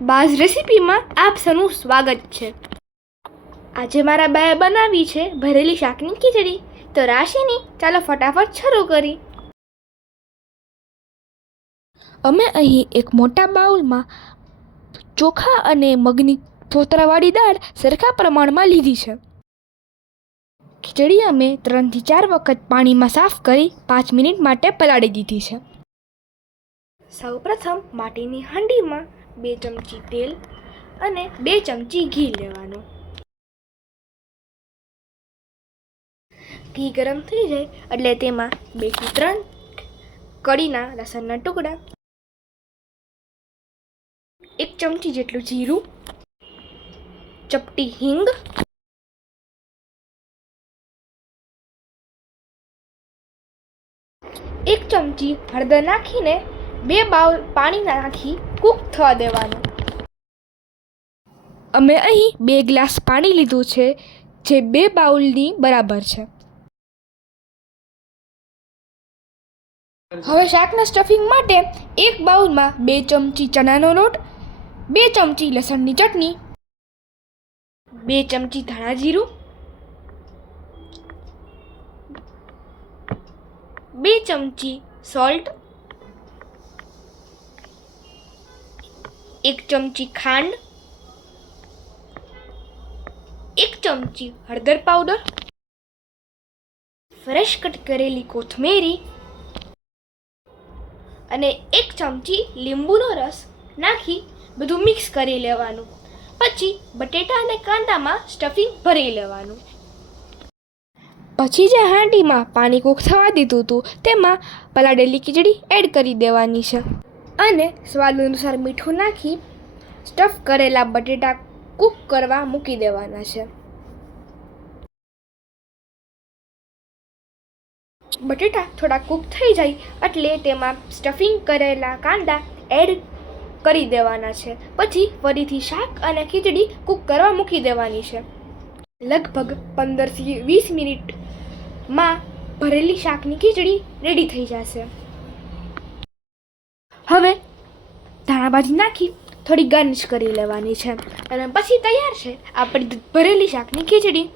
Buzz રેસીપીમાં આપ સૌનું સ્વાગત છે। આજે મારા બાએ બનાવી છે ભરેલી શાકની ખીચડી। તો રાશિની ચાલો ફટાફટ શરૂ કરી। અમે અહીં એક મોટા બાઉલમાં ચોખા અને મગની ફોતરાવાળી દાળ સરખા પ્રમાણમાં લીધી છે। ખીચડી અમે 3 થી 4 વખત પાણીમાં સાફ કરી 5 મિનિટ માટે પલાળી દીધી છે। સૌપ્રથમ માટીની હાંડીમાં 2 ચમચી તેલ અને 2 ચમચી ઘી લેવાનું। ઘી ગરમ થઈ જાય એટલે તેમાં 2 થી 3 કળીના લસણના ટુકડા, 1 ચમચી જેટલું જીરું, ચપટી હિંગ, 1 ચમચી હળદર નાખીને 2 બાઉલ પાણી નાખી કૂક થવા દેવાનું। અમે અહીં 2 ગ્લાસ પાણી લીધું છે, જે 2 બાઉલની બરાબર છે। હવે શાકના સ્ટફિંગ માટે 1 બાઉલમાં 2 ચમચી ચણાનો લોટ, 2 ચમચી લસણની ચટણી, 2 ચમચી ધાણા જીરું, 2 ચમચી સોલ્ટ, 1 ચમચી ખાંડ, 1 ચમચી હળદર પાવડર, ફ્રેશ કટ કરેલી કોથમીરી અને 1 ચમચી લીંબુનો રસ નાખી બધું મિક્સ કરી લેવાનું। પછી બટેટા અને કાંદામાં સ્ટફિંગ ભરી લેવાનું। પછી જે હાંડીમાં પાણી કૂક થવા દીધું હતું તેમાં પલાળેલી ખીચડી એડ કરી દેવાની છે અને સ્વાદ અનુસાર મીઠું નાખી સ્ટફ કરેલા બટેટા કૂક કરવા મૂકી દેવાના છે। બટેટા થોડા કૂક થઈ જાય એટલે તેમાં સ્ટફિંગ કરેલા કાંદા એડ કરી દેવાના છે। પછી ફરીથી શાક અને ખીચડી કૂક કરવા મૂકી દેવાની છે। લગભગ 15 થી 20 મિનિટમાં ભરેલી શાકની ખીચડી રેડી થઈ જશે। હવે ધાણા ભાજી નાખી થોડી ગાર્નિશ કરી લેવાની છે અને પછી તૈયાર છે આપણી ભરેલી શાકની ખીચડી।